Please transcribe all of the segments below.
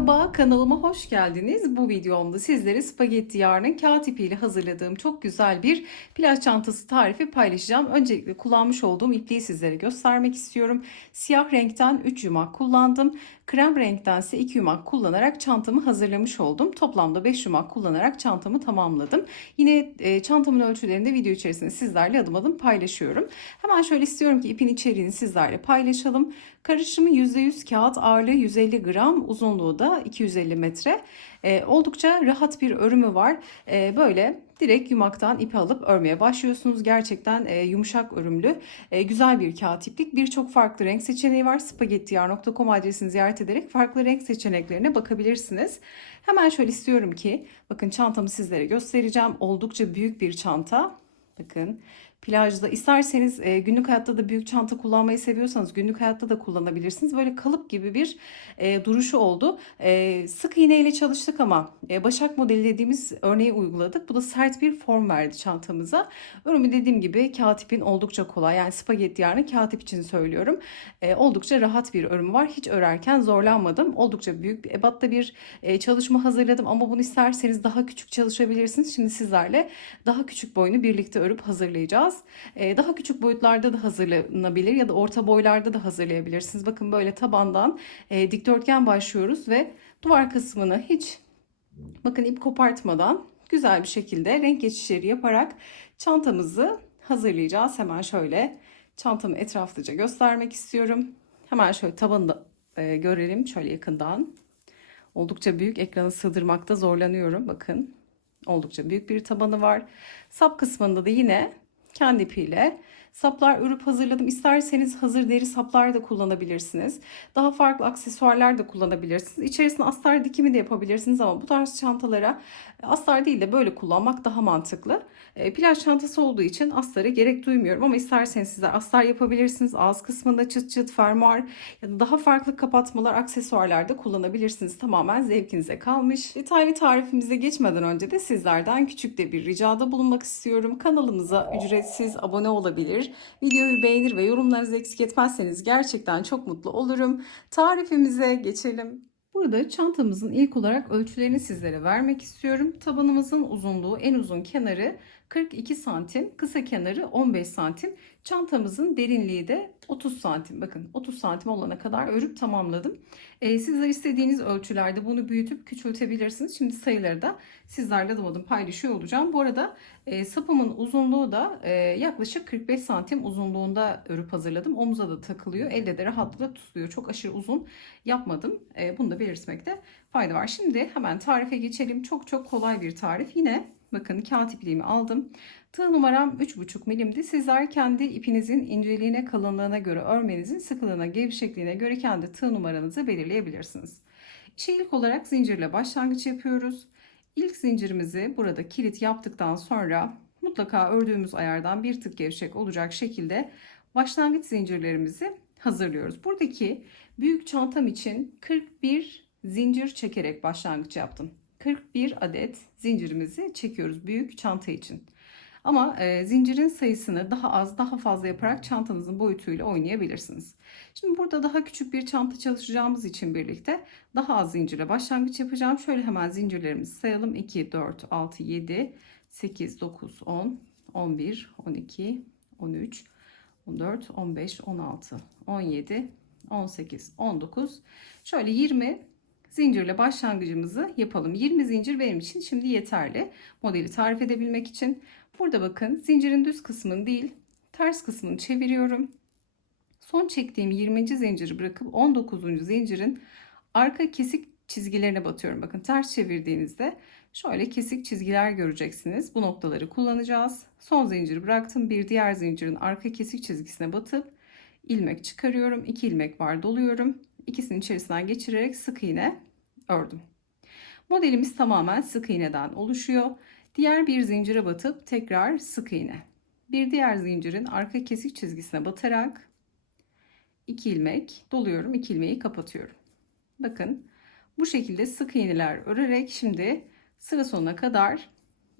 Merhaba kanalıma hoş geldiniz. Bu videomda sizlere spagetti yarının kağıt ipiyle hazırladığım çok güzel bir plaj çantası tarifi paylaşacağım. Öncelikle kullanmış olduğum ipliği sizlere göstermek istiyorum. Siyah renkten 3 yumak kullandım. Krem renkten ise 2 yumak kullanarak çantamı hazırlamış oldum. Toplamda 5 yumak kullanarak çantamı tamamladım. Yine e, çantamın ölçülerini de video içerisinde sizlerle adım adım paylaşıyorum. Hemen şöyle istiyorum ki ipin içeriğini sizlerle paylaşalım. Karışımı %100 kağıt ağırlığı 150 gram uzunluğu da 250 metre. E, oldukça rahat bir örümü var. E, böyle direkt yumaktan ipi alıp örmeye başlıyorsunuz. Gerçekten e, yumuşak örümlü e, güzel bir kağıt iplik. Birçok farklı renk seçeneği var. spagettiyar.com adresini ziyaret ederek farklı renk seçeneklerine bakabilirsiniz. Hemen şöyle istiyorum ki bakın çantamı sizlere göstereceğim. Oldukça büyük bir çanta. Bakın plajda isterseniz e, günlük hayatta da büyük çanta kullanmayı seviyorsanız günlük hayatta da kullanabilirsiniz. Böyle kalıp gibi bir e, duruşu oldu. E, sık iğne ile çalıştık ama e, başak modeli dediğimiz örneği uyguladık. Bu da sert bir form verdi çantamıza. Örümü dediğim gibi kağıt ipin oldukça kolay. Yani spagetti yarını kağıt ip için söylüyorum. E, oldukça rahat bir örümü var. Hiç örerken zorlanmadım. Oldukça büyük bir ebatta bir e, çalışma hazırladım ama bunu isterseniz daha küçük çalışabilirsiniz. Şimdi sizlerle daha küçük boyunu birlikte örüp hazırlayacağız. Ee, daha küçük boyutlarda da hazırlanabilir ya da orta boylarda da hazırlayabilirsiniz. Bakın böyle tabandan e, dikdörtgen başlıyoruz ve duvar kısmını hiç bakın ip kopartmadan güzel bir şekilde renk geçişleri yaparak çantamızı hazırlayacağız. Hemen şöyle çantamı etraflıca göstermek istiyorum. Hemen şöyle tabanı da e, görelim şöyle yakından. Oldukça büyük ekranı sığdırmakta zorlanıyorum. Bakın oldukça büyük bir tabanı var. Sap kısmında da yine kendi ipiyle saplar örüp hazırladım. İsterseniz hazır deri saplar da kullanabilirsiniz. Daha farklı aksesuarlar da kullanabilirsiniz. İçerisine astar dikimi de yapabilirsiniz ama bu tarz çantalara astar değil de böyle kullanmak daha mantıklı. E, plaj çantası olduğu için astara gerek duymuyorum ama isterseniz sizler astar yapabilirsiniz. Ağız kısmında çıt çıt fermuar ya da daha farklı kapatmalar, aksesuarlar da kullanabilirsiniz. Tamamen zevkinize kalmış. Detaylı tarifimize geçmeden önce de sizlerden küçük de bir ricada bulunmak istiyorum. Kanalımıza ücretsiz abone olabilir. Videoyu beğenir ve yorumlarınızı eksik etmezseniz gerçekten çok mutlu olurum. Tarifimize geçelim. Burada çantamızın ilk olarak ölçülerini sizlere vermek istiyorum. Tabanımızın uzunluğu en uzun kenarı 42 santim, kısa kenarı 15 santim. Çantamızın derinliği de 30 santim. Bakın 30 santim olana kadar örüp tamamladım. Ee, sizler istediğiniz ölçülerde bunu büyütüp küçültebilirsiniz. Şimdi sayıları da sizlerle adım adım paylaşıyor olacağım. Bu arada e, sapımın uzunluğu da e, yaklaşık 45 santim uzunluğunda örüp hazırladım. Omuza da takılıyor. Elde de rahatlıkla tutuluyor. Çok aşırı uzun yapmadım. E, bunu da belirtmekte fayda var. Şimdi hemen tarife geçelim. Çok çok kolay bir tarif. Yine Bakın kağıt ipliğimi aldım. Tığ numaram 3,5 milimdi. Sizler kendi ipinizin inceliğine, kalınlığına göre örmenizin sıkılığına, gevşekliğine göre kendi tığ numaranızı belirleyebilirsiniz. İşe ilk olarak zincirle başlangıç yapıyoruz. İlk zincirimizi burada kilit yaptıktan sonra mutlaka ördüğümüz ayardan bir tık gevşek olacak şekilde başlangıç zincirlerimizi hazırlıyoruz. Buradaki büyük çantam için 41 zincir çekerek başlangıç yaptım. 41 adet zincirimizi çekiyoruz büyük çanta için. Ama e, zincirin sayısını daha az daha fazla yaparak çantanızın boyutuyla oynayabilirsiniz. Şimdi burada daha küçük bir çanta çalışacağımız için birlikte daha az zincirle başlangıç yapacağım. Şöyle hemen zincirlerimizi sayalım. 2, 4, 6, 7, 8, 9, 10, 11, 12, 13, 14, 15, 16, 17, 18, 19. Şöyle 20 zincirle başlangıcımızı yapalım. 20 zincir benim için şimdi yeterli. Modeli tarif edebilmek için. Burada bakın zincirin düz kısmını değil ters kısmını çeviriyorum. Son çektiğim 20. zinciri bırakıp 19. zincirin arka kesik çizgilerine batıyorum. Bakın ters çevirdiğinizde şöyle kesik çizgiler göreceksiniz. Bu noktaları kullanacağız. Son zinciri bıraktım. Bir diğer zincirin arka kesik çizgisine batıp ilmek çıkarıyorum. 2 ilmek var doluyorum. İkisinin içerisinden geçirerek sık iğne ördüm. Modelimiz tamamen sık iğneden oluşuyor. Diğer bir zincire batıp tekrar sık iğne. Bir diğer zincirin arka kesik çizgisine batarak 2 ilmek doluyorum. 2 ilmeği kapatıyorum. Bakın bu şekilde sık iğneler örerek şimdi sıra sonuna kadar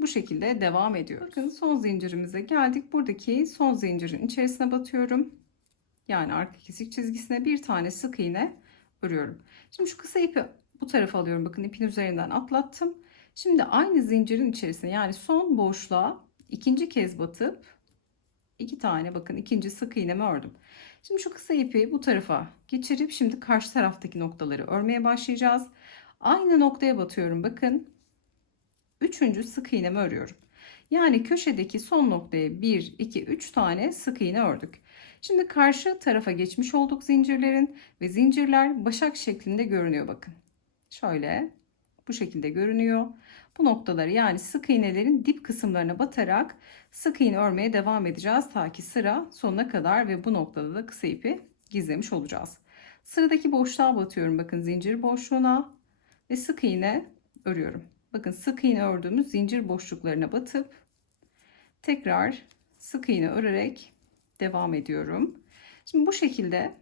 bu şekilde devam ediyoruz. Bakın son zincirimize geldik. Buradaki son zincirin içerisine batıyorum. Yani arka kesik çizgisine bir tane sık iğne örüyorum. Şimdi şu kısa ipi bu tarafa alıyorum. Bakın ipin üzerinden atlattım. Şimdi aynı zincirin içerisine yani son boşluğa ikinci kez batıp iki tane bakın ikinci sık iğnemi ördüm. Şimdi şu kısa ipi bu tarafa geçirip şimdi karşı taraftaki noktaları örmeye başlayacağız. Aynı noktaya batıyorum bakın. Üçüncü sık iğnemi örüyorum. Yani köşedeki son noktaya 1, 2, 3 tane sık iğne ördük. Şimdi karşı tarafa geçmiş olduk zincirlerin ve zincirler başak şeklinde görünüyor bakın. Şöyle bu şekilde görünüyor. Bu noktaları yani sık iğnelerin dip kısımlarına batarak sık iğne örmeye devam edeceğiz ta ki sıra sonuna kadar ve bu noktada da kısa ipi gizlemiş olacağız. Sıradaki boşluğa batıyorum bakın zincir boşluğuna ve sık iğne örüyorum. Bakın sık iğne ördüğümüz zincir boşluklarına batıp tekrar sık iğne örerek devam ediyorum. Şimdi bu şekilde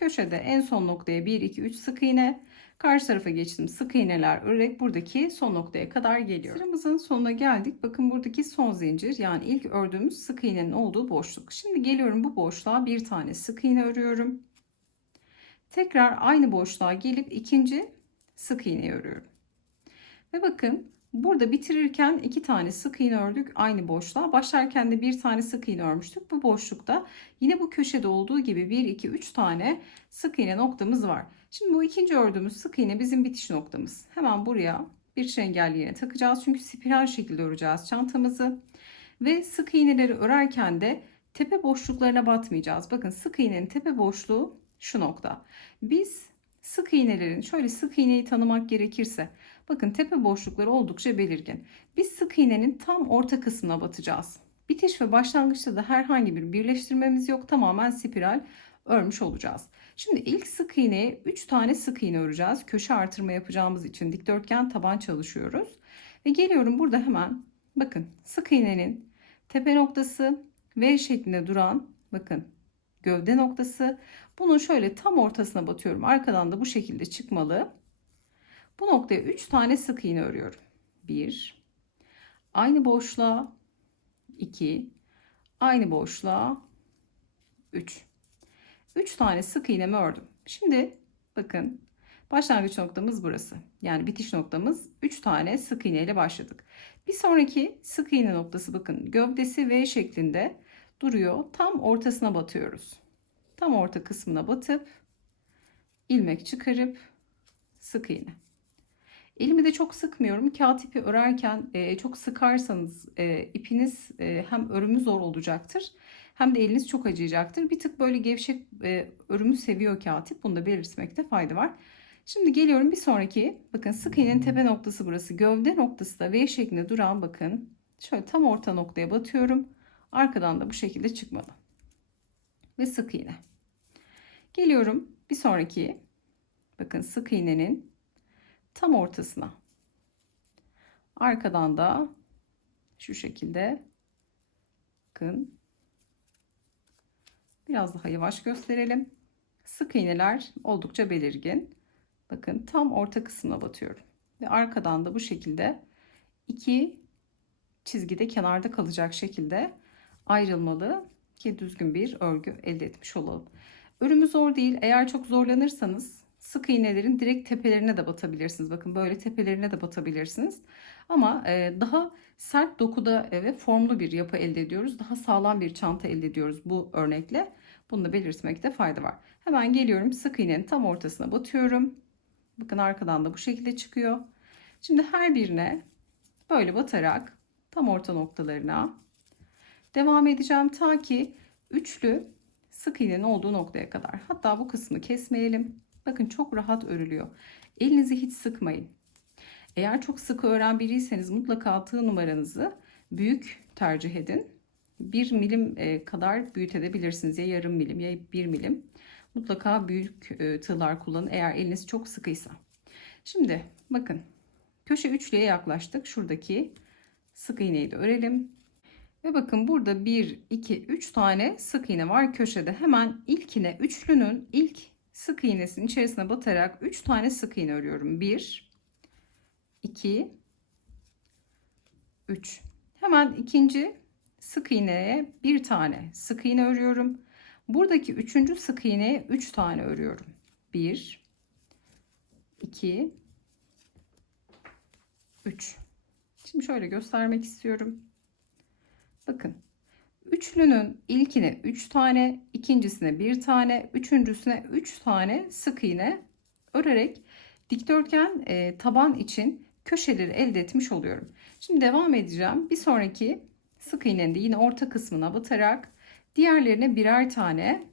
köşede en son noktaya 1 2 3 sık iğne karşı tarafa geçtim sık iğneler örerek buradaki son noktaya kadar geliyorum. Sıramızın sonuna geldik. Bakın buradaki son zincir yani ilk ördüğümüz sık iğnenin olduğu boşluk. Şimdi geliyorum bu boşluğa bir tane sık iğne örüyorum. Tekrar aynı boşluğa gelip ikinci sık iğne örüyorum. Ve bakın burada bitirirken iki tane sık iğne ördük aynı boşluğa. Başlarken de bir tane sık iğne örmüştük. Bu boşlukta yine bu köşede olduğu gibi 1, 2, 3 tane sık iğne noktamız var. Şimdi bu ikinci ördüğümüz sık iğne bizim bitiş noktamız. Hemen buraya bir çengelli iğne takacağız. Çünkü spiral şekilde öreceğiz çantamızı. Ve sık iğneleri örerken de tepe boşluklarına batmayacağız. Bakın sık iğnenin tepe boşluğu şu nokta. Biz sık iğnelerin şöyle sık iğneyi tanımak gerekirse bakın tepe boşlukları oldukça belirgin. Biz sık iğnenin tam orta kısmına batacağız. Bitiş ve başlangıçta da herhangi bir birleştirmemiz yok. Tamamen spiral örmüş olacağız. Şimdi ilk sık iğneye 3 tane sık iğne öreceğiz. Köşe artırma yapacağımız için dikdörtgen taban çalışıyoruz. Ve geliyorum burada hemen bakın sık iğnenin tepe noktası V şeklinde duran bakın gövde noktası. Bunun şöyle tam ortasına batıyorum. Arkadan da bu şekilde çıkmalı. Bu noktaya 3 tane sık iğne örüyorum. 1 aynı boşluğa 2 aynı boşluğa 3 3 tane sık iğnemi ördüm. Şimdi bakın başlangıç noktamız burası. Yani bitiş noktamız 3 tane sık iğne ile başladık. Bir sonraki sık iğne noktası bakın gövdesi V şeklinde duruyor. Tam ortasına batıyoruz. Tam orta kısmına batıp ilmek çıkarıp sık iğne. Elimi de çok sıkmıyorum. Kağıt ipi örerken e, çok sıkarsanız e, ipiniz e, hem örümü zor olacaktır hem de eliniz çok acıyacaktır. Bir tık böyle gevşek e, örümü seviyor kağıt ip. Bunu da belirtmekte fayda var. Şimdi geliyorum bir sonraki. Bakın sık iğnenin tepe noktası burası. Gövde noktası da V şeklinde duran bakın. Şöyle tam orta noktaya batıyorum. Arkadan da bu şekilde çıkmalı. Ve sık iğne. Geliyorum bir sonraki. Bakın sık iğnenin tam ortasına. Arkadan da şu şekilde bakın biraz daha yavaş gösterelim. Sık iğneler oldukça belirgin. Bakın tam orta kısmına batıyorum. Ve arkadan da bu şekilde iki çizgide kenarda kalacak şekilde ayrılmalı ki düzgün bir örgü elde etmiş olalım. Örümü zor değil. Eğer çok zorlanırsanız sık iğnelerin direkt tepelerine de batabilirsiniz. Bakın böyle tepelerine de batabilirsiniz. Ama e, daha sert dokuda ve formlu bir yapı elde ediyoruz. Daha sağlam bir çanta elde ediyoruz bu örnekle. Bunu da belirtmekte fayda var. Hemen geliyorum sık iğnenin tam ortasına batıyorum. Bakın arkadan da bu şekilde çıkıyor. Şimdi her birine böyle batarak tam orta noktalarına devam edeceğim ta ki üçlü sık iğnenin olduğu noktaya kadar. Hatta bu kısmı kesmeyelim. Bakın çok rahat örülüyor. Elinizi hiç sıkmayın. Eğer çok sıkı öğren biriyseniz mutlaka tığ numaranızı büyük tercih edin. 1 milim e, kadar büyütebilirsiniz ya yarım milim ya 1 milim. Mutlaka büyük e, tığlar kullanın eğer eliniz çok sıkıysa. Şimdi bakın köşe üçlüye yaklaştık. Şuradaki sık iğneyi de örelim. Ve bakın burada 1, 2, 3 tane sık iğne var köşede. Hemen ilkine üçlünün ilk sık iğnesinin içerisine batarak 3 tane sık iğne örüyorum. 1, 2, 3. Hemen ikinci sık iğneye bir tane sık iğne örüyorum. Buradaki üçüncü sık iğneye 3 tane örüyorum. 1, 2, 3. Şimdi şöyle göstermek istiyorum. Bakın. Üçlünün ilkine 3 tane, ikincisine 1 tane, üçüncüsüne 3 tane sık iğne örerek dikdörtgen e, taban için köşeleri elde etmiş oluyorum. Şimdi devam edeceğim. Bir sonraki sık iğnenin de yine orta kısmına batarak diğerlerine birer tane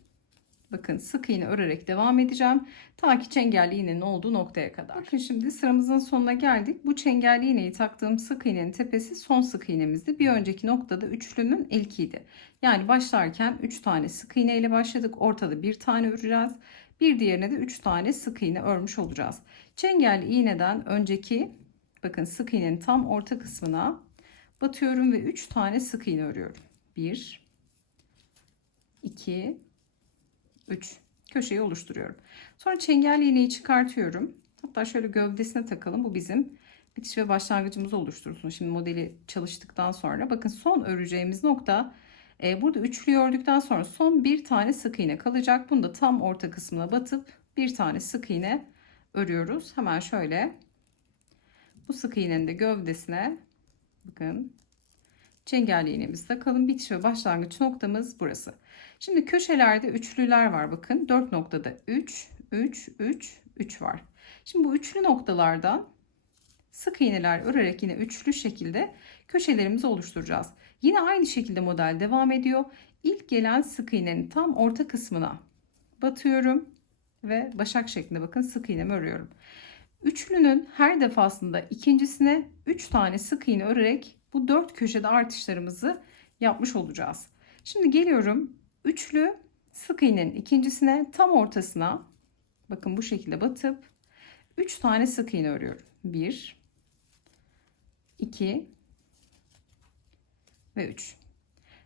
bakın sık iğne örerek devam edeceğim. Ta ki çengelli iğnenin olduğu noktaya kadar. Bakın şimdi sıramızın sonuna geldik. Bu çengelli iğneyi taktığım sık iğnenin tepesi son sık iğnemizdi. Bir önceki noktada üçlünün ilkiydi. Yani başlarken 3 tane sık iğne ile başladık. Ortada bir tane öreceğiz. Bir diğerine de 3 tane sık iğne örmüş olacağız. Çengelli iğneden önceki bakın sık iğnenin tam orta kısmına batıyorum ve 3 tane sık iğne örüyorum. 1 2 3 köşeyi oluşturuyorum. Sonra çengelli iğneyi çıkartıyorum. Hatta şöyle gövdesine takalım. Bu bizim bitiş ve başlangıcımızı oluştursun. Şimdi modeli çalıştıktan sonra bakın son öreceğimiz nokta e, burada üçlü ördükten sonra son bir tane sık iğne kalacak. Bunu da tam orta kısmına batıp bir tane sık iğne örüyoruz. Hemen şöyle bu sık iğnenin de gövdesine bakın çengelli iğnemizi takalım. Bitiş ve başlangıç noktamız burası. Şimdi köşelerde üçlüler var bakın. 4 noktada 3, 3, 3, 3 var. Şimdi bu üçlü noktalardan sık iğneler örerek yine üçlü şekilde köşelerimizi oluşturacağız. Yine aynı şekilde model devam ediyor. İlk gelen sık iğnenin tam orta kısmına batıyorum ve başak şeklinde bakın sık iğnemi örüyorum. Üçlünün her defasında ikincisine 3 tane sık iğne örerek bu 4 köşede artışlarımızı yapmış olacağız. Şimdi geliyorum üçlü sık iğnenin ikincisine tam ortasına bakın bu şekilde batıp 3 tane sık iğne örüyorum. 1 2 ve 3.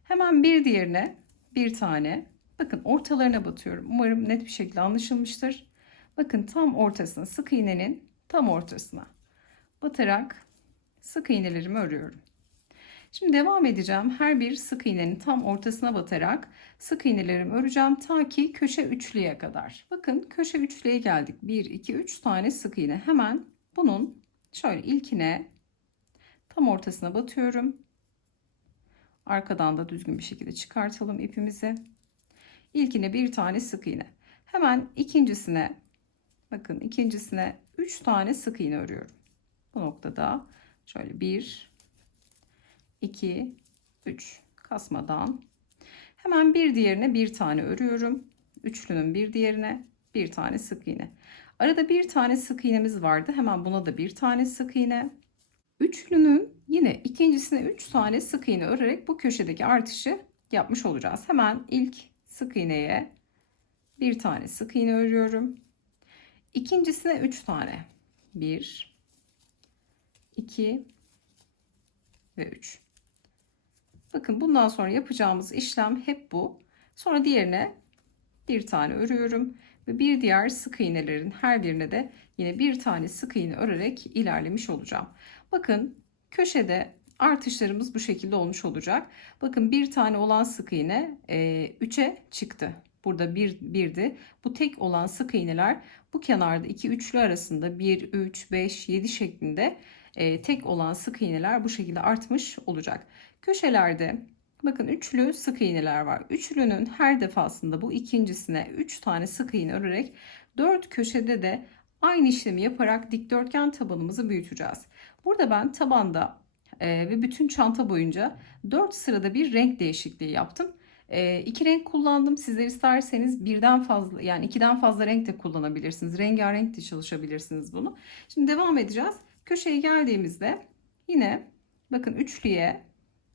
Hemen bir diğerine bir tane bakın ortalarına batıyorum. Umarım net bir şekilde anlaşılmıştır. Bakın tam ortasına sık iğnenin tam ortasına batarak sık iğnelerimi örüyorum. Şimdi devam edeceğim. Her bir sık iğnenin tam ortasına batarak sık iğnelerimi öreceğim ta ki köşe üçlüye kadar. Bakın köşe üçlüye geldik. 1 2 3 tane sık iğne. Hemen bunun şöyle ilkine tam ortasına batıyorum. Arkadan da düzgün bir şekilde çıkartalım ipimizi. İlkine bir tane sık iğne. Hemen ikincisine bakın ikincisine 3 tane sık iğne örüyorum. Bu noktada şöyle 1 2 3 kasmadan hemen bir diğerine bir tane örüyorum. Üçlünün bir diğerine bir tane sık iğne. Arada bir tane sık iğnemiz vardı. Hemen buna da bir tane sık iğne. Üçlünün yine ikincisine 3 tane sık iğne örerek bu köşedeki artışı yapmış olacağız. Hemen ilk sık iğneye bir tane sık iğne örüyorum. İkincisine 3 tane. 1 2 ve 3. Bakın bundan sonra yapacağımız işlem hep bu. Sonra diğerine bir tane örüyorum ve bir diğer sık iğnelerin her birine de yine bir tane sık iğne örerek ilerlemiş olacağım. Bakın köşede artışlarımız bu şekilde olmuş olacak. Bakın bir tane olan sık iğne 3'e çıktı. Burada bir, birdi. Bu tek olan sık iğneler bu kenarda iki üçlü arasında 1, 3, 5, 7 şeklinde e, tek olan sık iğneler bu şekilde artmış olacak. Köşelerde bakın üçlü sık iğneler var. Üçlünün her defasında bu ikincisine 3 tane sık iğne örerek 4 köşede de aynı işlemi yaparak dikdörtgen tabanımızı büyüteceğiz. Burada ben tabanda e, ve bütün çanta boyunca 4 sırada bir renk değişikliği yaptım. E, iki renk kullandım. Sizler isterseniz birden fazla yani ikiden fazla renk de kullanabilirsiniz. Rengarenk de çalışabilirsiniz bunu. Şimdi devam edeceğiz. Köşeye geldiğimizde yine bakın üçlüye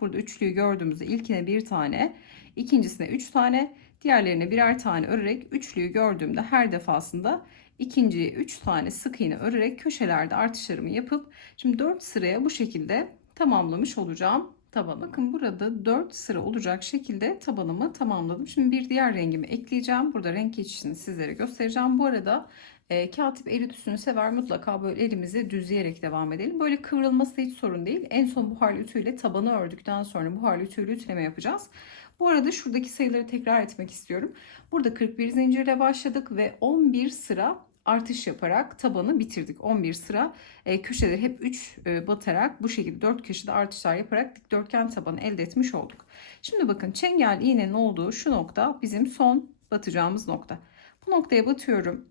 burada üçlüyü gördüğümüzde ilkine bir tane, ikincisine üç tane, diğerlerine birer tane örerek üçlüyü gördüğümde her defasında ikinciye üç tane sık iğne örerek köşelerde artışlarımı yapıp şimdi dört sıraya bu şekilde tamamlamış olacağım tabanı. Bakın burada 4 sıra olacak şekilde tabanımı tamamladım. Şimdi bir diğer rengimi ekleyeceğim. Burada renk geçişini sizlere göstereceğim. Bu arada e, katip eritüsünü sever mutlaka böyle elimizi düzleyerek devam edelim. Böyle kıvrılması hiç sorun değil. En son buharlı ütüyle tabanı ördükten sonra buharlı ütüyle ütüleme yapacağız. Bu arada şuradaki sayıları tekrar etmek istiyorum. Burada 41 zincirle başladık ve 11 sıra artış yaparak tabanı bitirdik. 11 sıra e, köşeleri hep 3 e, batarak bu şekilde 4 köşede artışlar yaparak dikdörtgen tabanı elde etmiş olduk. Şimdi bakın çengel iğnenin olduğu şu nokta bizim son batacağımız nokta. Bu noktaya batıyorum.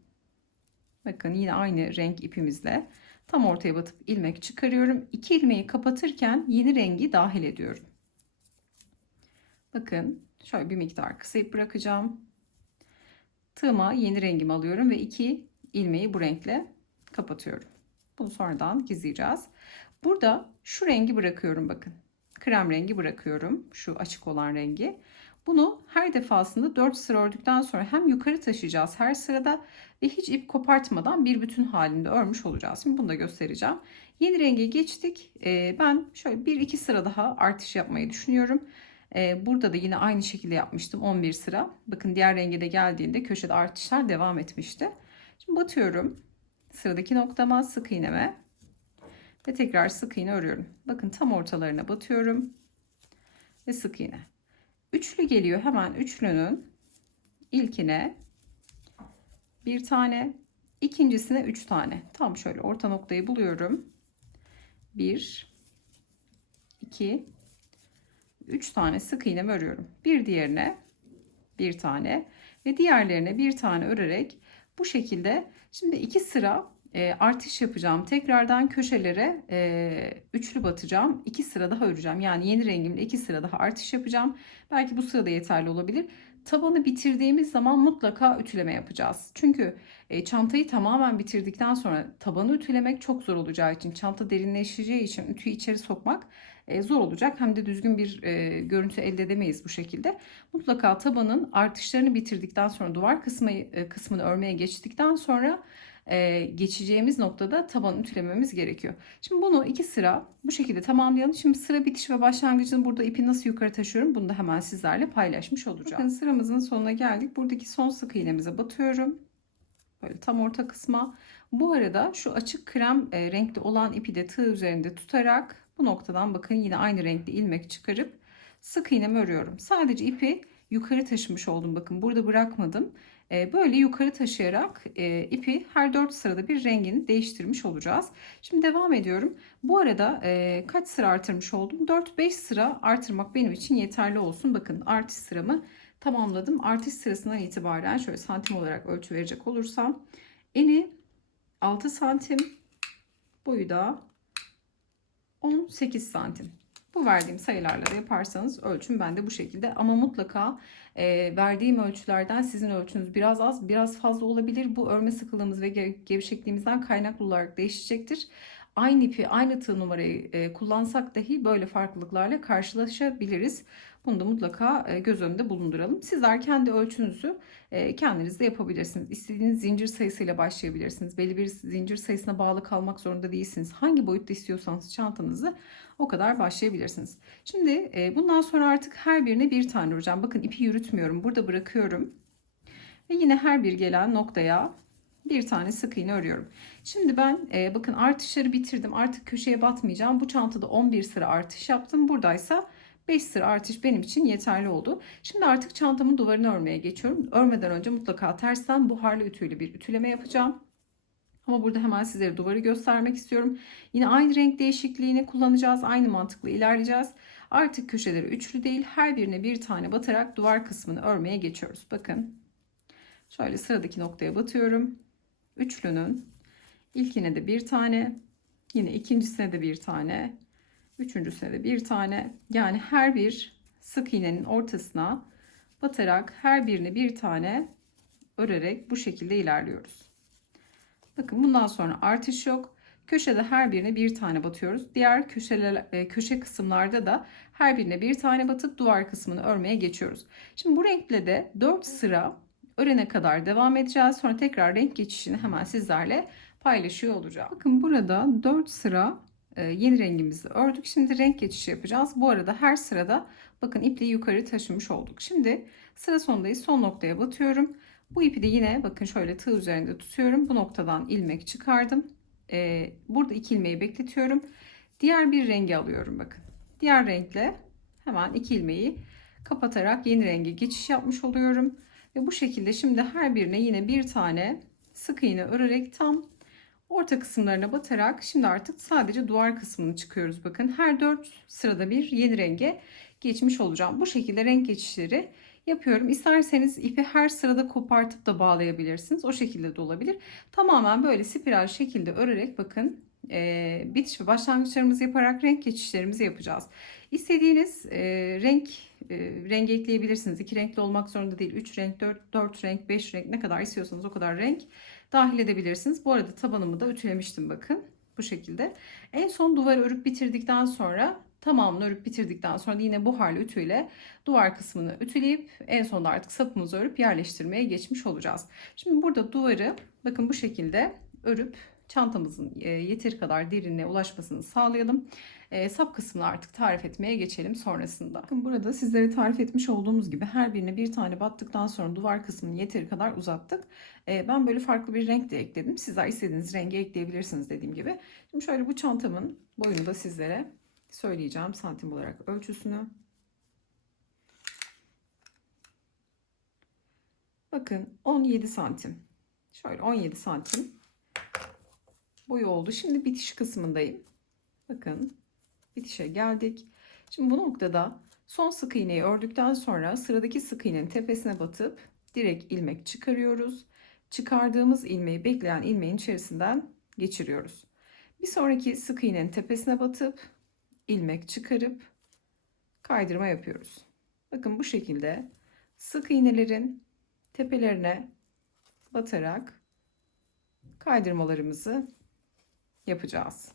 Bakın yine aynı renk ipimizle tam ortaya batıp ilmek çıkarıyorum. İki ilmeği kapatırken yeni rengi dahil ediyorum. Bakın şöyle bir miktar kısayıp bırakacağım. Tığıma yeni rengimi alıyorum ve iki ilmeği bu renkle kapatıyorum. Bunu sonradan gizleyeceğiz. Burada şu rengi bırakıyorum bakın. Krem rengi bırakıyorum. Şu açık olan rengi. Bunu her defasında 4 sıra ördükten sonra hem yukarı taşıyacağız her sırada ve hiç ip kopartmadan bir bütün halinde örmüş olacağız. Şimdi bunu da göstereceğim. Yeni renge geçtik. Ee, ben şöyle 1-2 sıra daha artış yapmayı düşünüyorum. Ee, burada da yine aynı şekilde yapmıştım 11 sıra. Bakın diğer renge de geldiğinde köşede artışlar devam etmişti. Şimdi batıyorum. Sıradaki noktama sık iğneme ve tekrar sık iğne örüyorum. Bakın tam ortalarına batıyorum ve sık iğne. Üçlü geliyor hemen üçlünün ilkine bir tane, ikincisine üç tane. Tam şöyle orta noktayı buluyorum. Bir, iki, üç tane sık iğnemi örüyorum. Bir diğerine bir tane ve diğerlerine bir tane örerek bu şekilde şimdi iki sıra e, artış yapacağım. Tekrardan köşelere e, üçlü batacağım. İki sıra daha öreceğim. Yani yeni rengimle iki sıra daha artış yapacağım. Belki bu sırada yeterli olabilir. Tabanı bitirdiğimiz zaman mutlaka ütüleme yapacağız. Çünkü e, çantayı tamamen bitirdikten sonra tabanı ütülemek çok zor olacağı için, çanta derinleşeceği için ütüyü içeri sokmak e, zor olacak. Hem de düzgün bir e, görüntü elde edemeyiz bu şekilde. Mutlaka tabanın artışlarını bitirdikten sonra duvar kısmı e, kısmını örmeye geçtikten sonra geçeceğimiz noktada taban ütülememiz gerekiyor. Şimdi bunu iki sıra bu şekilde tamamlayalım. Şimdi sıra bitiş ve başlangıcını burada ipi nasıl yukarı taşıyorum bunu da hemen sizlerle paylaşmış olacağım. Bakın sıramızın sonuna geldik. Buradaki son sık iğnemize batıyorum. Böyle tam orta kısma. Bu arada şu açık krem renkli olan ipi de tığ üzerinde tutarak bu noktadan bakın yine aynı renkli ilmek çıkarıp sık iğnemi örüyorum. Sadece ipi yukarı taşımış oldum. Bakın burada bırakmadım. E, böyle yukarı taşıyarak e, ipi her 4 sırada bir rengini değiştirmiş olacağız. Şimdi devam ediyorum. Bu arada e, kaç sıra artırmış oldum? 4-5 sıra artırmak benim için yeterli olsun. Bakın artış sıramı tamamladım. Artış sırasından itibaren şöyle santim olarak ölçü verecek olursam eni 6 santim boyu da 18 santim. Bu verdiğim sayılarla da yaparsanız ölçüm bende bu şekilde ama mutlaka e, verdiğim ölçülerden sizin ölçünüz biraz az biraz fazla olabilir. Bu örme sıkılığımız ve gevşekliğimizden kaynaklı olarak değişecektir. Aynı ipi aynı tığ numarayı e, kullansak dahi böyle farklılıklarla karşılaşabiliriz. Bunu da mutlaka e, göz önünde bulunduralım. Sizler kendi ölçünüzü e, kendiniz de yapabilirsiniz. İstediğiniz zincir sayısıyla başlayabilirsiniz. Belli bir zincir sayısına bağlı kalmak zorunda değilsiniz. Hangi boyutta istiyorsanız çantanızı o kadar başlayabilirsiniz. Şimdi e, bundan sonra artık her birine bir tane öreceğim. Bakın ipi yürütmüyorum. Burada bırakıyorum. Ve yine her bir gelen noktaya bir tane sık iğne örüyorum. Şimdi ben e, bakın artışları bitirdim. Artık köşeye batmayacağım. Bu çantada 11 sıra artış yaptım. Buradaysa 5 sıra artış benim için yeterli oldu. Şimdi artık çantamın duvarını örmeye geçiyorum. Örmeden önce mutlaka tersten buharlı ütüyle bir ütüleme yapacağım. Ama burada hemen sizlere duvarı göstermek istiyorum. Yine aynı renk değişikliğini kullanacağız. Aynı mantıkla ilerleyeceğiz. Artık köşeleri üçlü değil her birine bir tane batarak duvar kısmını örmeye geçiyoruz. Bakın şöyle sıradaki noktaya batıyorum. Üçlünün ilkine de bir tane yine ikincisine de bir tane üçüncüsüne de bir tane yani her bir sık iğnenin ortasına batarak her birine bir tane örerek bu şekilde ilerliyoruz. Bakın bundan sonra artış yok. Köşede her birine bir tane batıyoruz. Diğer köşeler, e, köşe kısımlarda da her birine bir tane batıp duvar kısmını örmeye geçiyoruz. Şimdi bu renkle de 4 sıra örene kadar devam edeceğiz. Sonra tekrar renk geçişini hemen sizlerle paylaşıyor olacağım. Bakın burada 4 sıra yeni rengimizi ördük. Şimdi renk geçişi yapacağız. Bu arada her sırada bakın ipliği yukarı taşımış olduk. Şimdi sıra sonundayız. Son noktaya batıyorum. Bu ipi de yine bakın şöyle tığ üzerinde tutuyorum. Bu noktadan ilmek çıkardım. Ee, burada iki ilmeği bekletiyorum. Diğer bir rengi alıyorum bakın. Diğer renkle hemen iki ilmeği kapatarak yeni renge geçiş yapmış oluyorum. Ve bu şekilde şimdi her birine yine bir tane sık iğne örerek tam orta kısımlarına batarak şimdi artık sadece duvar kısmını çıkıyoruz. Bakın her 4 sırada bir yeni renge geçmiş olacağım. Bu şekilde renk geçişleri yapıyorum. İsterseniz ipi her sırada kopartıp da bağlayabilirsiniz. O şekilde de olabilir. Tamamen böyle spiral şekilde örerek bakın e, bitiş ve başlangıçlarımızı yaparak renk geçişlerimizi yapacağız. İstediğiniz e, renk e, renk ekleyebilirsiniz. İki renkli olmak zorunda değil. 3 renk, 4, 4 renk, 5 renk ne kadar istiyorsanız o kadar renk dahil edebilirsiniz. Bu arada tabanımı da ütülemiştim bakın. Bu şekilde. En son duvarı örüp bitirdikten sonra tamamını örüp bitirdikten sonra yine buharlı ütüyle duvar kısmını ütüleyip en sonunda artık sapımızı örüp yerleştirmeye geçmiş olacağız. Şimdi burada duvarı bakın bu şekilde örüp çantamızın e, yeteri kadar derinliğe ulaşmasını sağlayalım. E, sap kısmını artık tarif etmeye geçelim sonrasında. Bakın burada sizlere tarif etmiş olduğumuz gibi her birine bir tane battıktan sonra duvar kısmını yeteri kadar uzattık. E, ben böyle farklı bir renk de ekledim. Sizler istediğiniz rengi ekleyebilirsiniz dediğim gibi. Şimdi şöyle bu çantamın boyunu da sizlere söyleyeceğim santim olarak ölçüsünü. Bakın 17 santim. Şöyle 17 santim boyu oldu. Şimdi bitiş kısmındayım. Bakın bitişe geldik. Şimdi bu noktada son sık iğneyi ördükten sonra sıradaki sık iğnenin tepesine batıp direkt ilmek çıkarıyoruz. Çıkardığımız ilmeği bekleyen ilmeğin içerisinden geçiriyoruz. Bir sonraki sık iğnenin tepesine batıp ilmek çıkarıp kaydırma yapıyoruz. Bakın bu şekilde sık iğnelerin tepelerine batarak kaydırmalarımızı yapacağız.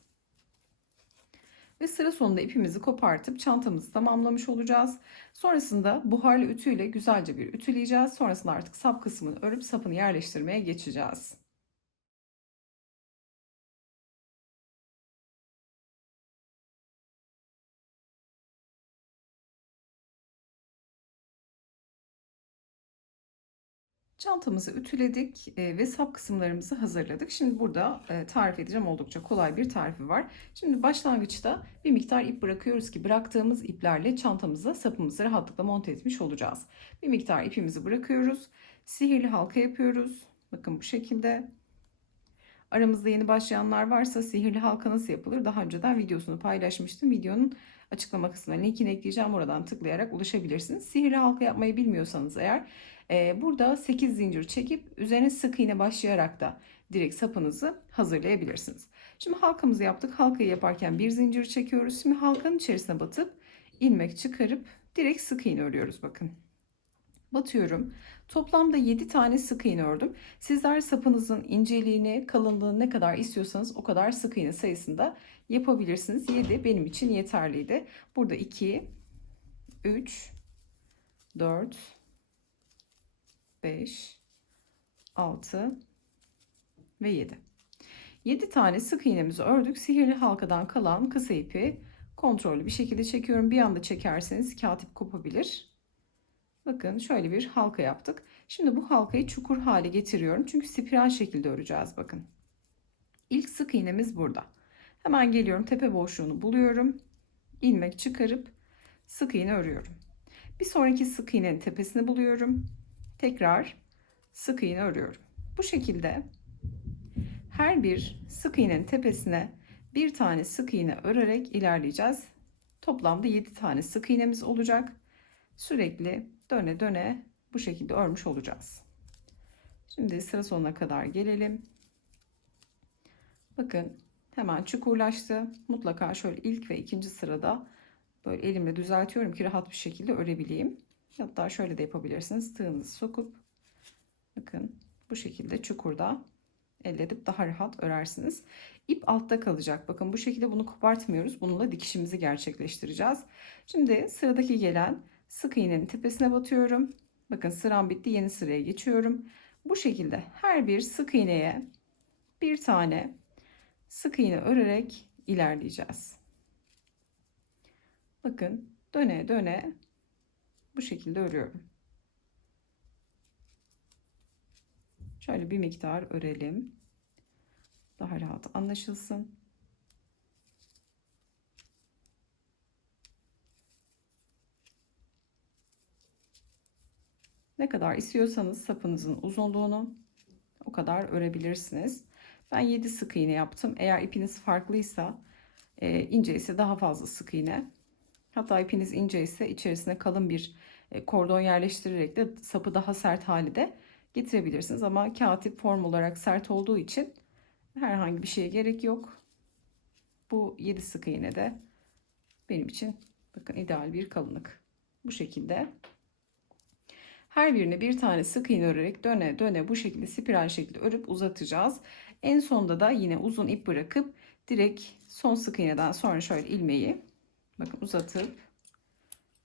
Ve sıra sonunda ipimizi kopartıp çantamızı tamamlamış olacağız. Sonrasında buharlı ütüyle güzelce bir ütüleyeceğiz. Sonrasında artık sap kısmını örüp sapını yerleştirmeye geçeceğiz. Çantamızı ütüledik e, ve sap kısımlarımızı hazırladık. Şimdi burada e, tarif edeceğim oldukça kolay bir tarifi var. Şimdi başlangıçta bir miktar ip bırakıyoruz ki bıraktığımız iplerle çantamıza sapımızı rahatlıkla monte etmiş olacağız. Bir miktar ipimizi bırakıyoruz. Sihirli halka yapıyoruz. Bakın bu şekilde. Aramızda yeni başlayanlar varsa sihirli halka nasıl yapılır? Daha önceden videosunu paylaşmıştım. Videonun açıklama kısmına linkini ekleyeceğim. Oradan tıklayarak ulaşabilirsiniz. Sihirli halka yapmayı bilmiyorsanız eğer burada 8 zincir çekip üzerine sık iğne başlayarak da direkt sapınızı hazırlayabilirsiniz. Şimdi halkamızı yaptık. Halkayı yaparken bir zincir çekiyoruz. Şimdi halkanın içerisine batıp ilmek çıkarıp direkt sık iğne örüyoruz bakın. Batıyorum. Toplamda 7 tane sık iğne ördüm. Sizler sapınızın inceliğini, kalınlığını ne kadar istiyorsanız o kadar sık iğne sayısında yapabilirsiniz. 7 benim için yeterliydi. Burada 2 3 4 5, 6 ve 7. 7 tane sık iğnemizi ördük. Sihirli halkadan kalan kısa ipi kontrollü bir şekilde çekiyorum. Bir anda çekerseniz kağıt ip kopabilir. Bakın şöyle bir halka yaptık. Şimdi bu halkayı çukur hale getiriyorum. Çünkü spiral şekilde öreceğiz bakın. İlk sık iğnemiz burada. Hemen geliyorum tepe boşluğunu buluyorum. ilmek çıkarıp sık iğne örüyorum. Bir sonraki sık iğnenin tepesini buluyorum tekrar sık iğne örüyorum. Bu şekilde her bir sık iğnenin tepesine bir tane sık iğne örerek ilerleyeceğiz. Toplamda 7 tane sık iğnemiz olacak. Sürekli döne döne bu şekilde örmüş olacağız. Şimdi sıra sonuna kadar gelelim. Bakın hemen çukurlaştı. Mutlaka şöyle ilk ve ikinci sırada böyle elimle düzeltiyorum ki rahat bir şekilde örebileyim. Hatta şöyle de yapabilirsiniz. Tığınızı sokup bakın bu şekilde çukurda elde edip daha rahat örersiniz. İp altta kalacak. Bakın bu şekilde bunu kopartmıyoruz. Bununla dikişimizi gerçekleştireceğiz. Şimdi sıradaki gelen sık iğnenin tepesine batıyorum. Bakın sıram bitti. Yeni sıraya geçiyorum. Bu şekilde her bir sık iğneye bir tane sık iğne örerek ilerleyeceğiz. Bakın döne döne bu şekilde örüyorum. Şöyle bir miktar örelim. Daha rahat anlaşılsın. Ne kadar istiyorsanız sapınızın uzunluğunu O kadar örebilirsiniz. Ben 7 sık iğne yaptım. Eğer ipiniz farklıysa e, ince ise daha fazla sık iğne. Hatta ipiniz ince ise içerisine kalın bir e, kordon yerleştirerek de sapı daha sert hale de getirebilirsiniz. Ama kağıt form olarak sert olduğu için herhangi bir şeye gerek yok. Bu 7 sık iğne de benim için bakın ideal bir kalınlık. Bu şekilde. Her birine bir tane sık iğne örerek döne döne bu şekilde spiral şekilde örüp uzatacağız. En sonda da yine uzun ip bırakıp direkt son sık iğneden sonra şöyle ilmeği bakın uzatıp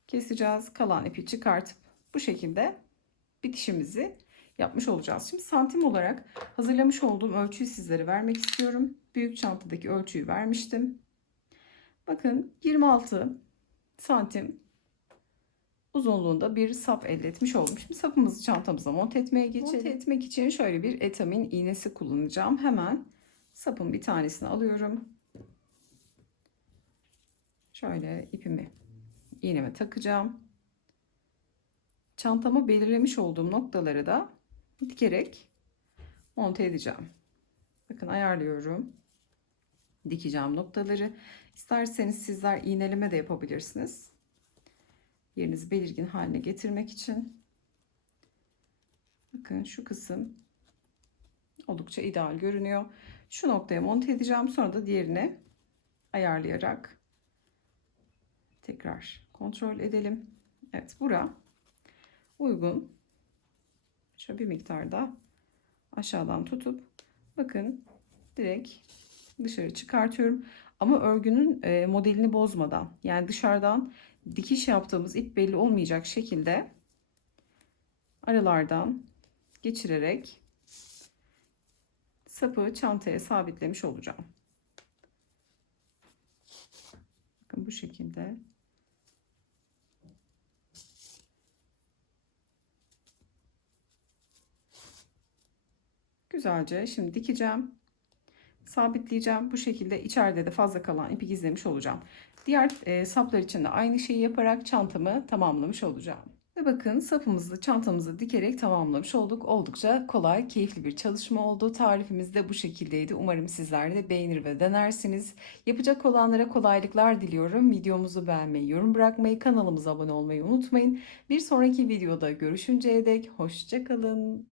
keseceğiz. Kalan ipi çıkartıp bu şekilde bitişimizi yapmış olacağız. Şimdi santim olarak hazırlamış olduğum ölçüyü sizlere vermek istiyorum. Büyük çantadaki ölçüyü vermiştim. Bakın 26 santim uzunluğunda bir sap elde etmiş oldum. Şimdi sapımızı çantamıza monte etmeye geçelim. Monte etmek için şöyle bir etamin iğnesi kullanacağım. Hemen sapın bir tanesini alıyorum. Şöyle ipimi iğneme takacağım. Çantamı belirlemiş olduğum noktaları da dikerek monte edeceğim. Bakın ayarlıyorum. Dikeceğim noktaları. İsterseniz sizler iğneleme de yapabilirsiniz. Yerinizi belirgin haline getirmek için. Bakın şu kısım oldukça ideal görünüyor. Şu noktaya monte edeceğim. Sonra da diğerini ayarlayarak tekrar kontrol edelim. Evet bura uygun. Şöyle bir miktarda aşağıdan tutup bakın direkt dışarı çıkartıyorum. Ama örgünün e, modelini bozmadan yani dışarıdan dikiş yaptığımız ip belli olmayacak şekilde aralardan geçirerek sapı çantaya sabitlemiş olacağım. Bakın bu şekilde. Güzelce şimdi dikeceğim. Sabitleyeceğim. Bu şekilde içeride de fazla kalan ipi gizlemiş olacağım. Diğer e, saplar için de aynı şeyi yaparak çantamı tamamlamış olacağım. Ve bakın sapımızı çantamızı dikerek tamamlamış olduk. Oldukça kolay, keyifli bir çalışma oldu. Tarifimiz de bu şekildeydi. Umarım sizler de beğenir ve denersiniz. Yapacak olanlara kolaylıklar diliyorum. Videomuzu beğenmeyi, yorum bırakmayı, kanalımıza abone olmayı unutmayın. Bir sonraki videoda görüşünceye dek hoşçakalın.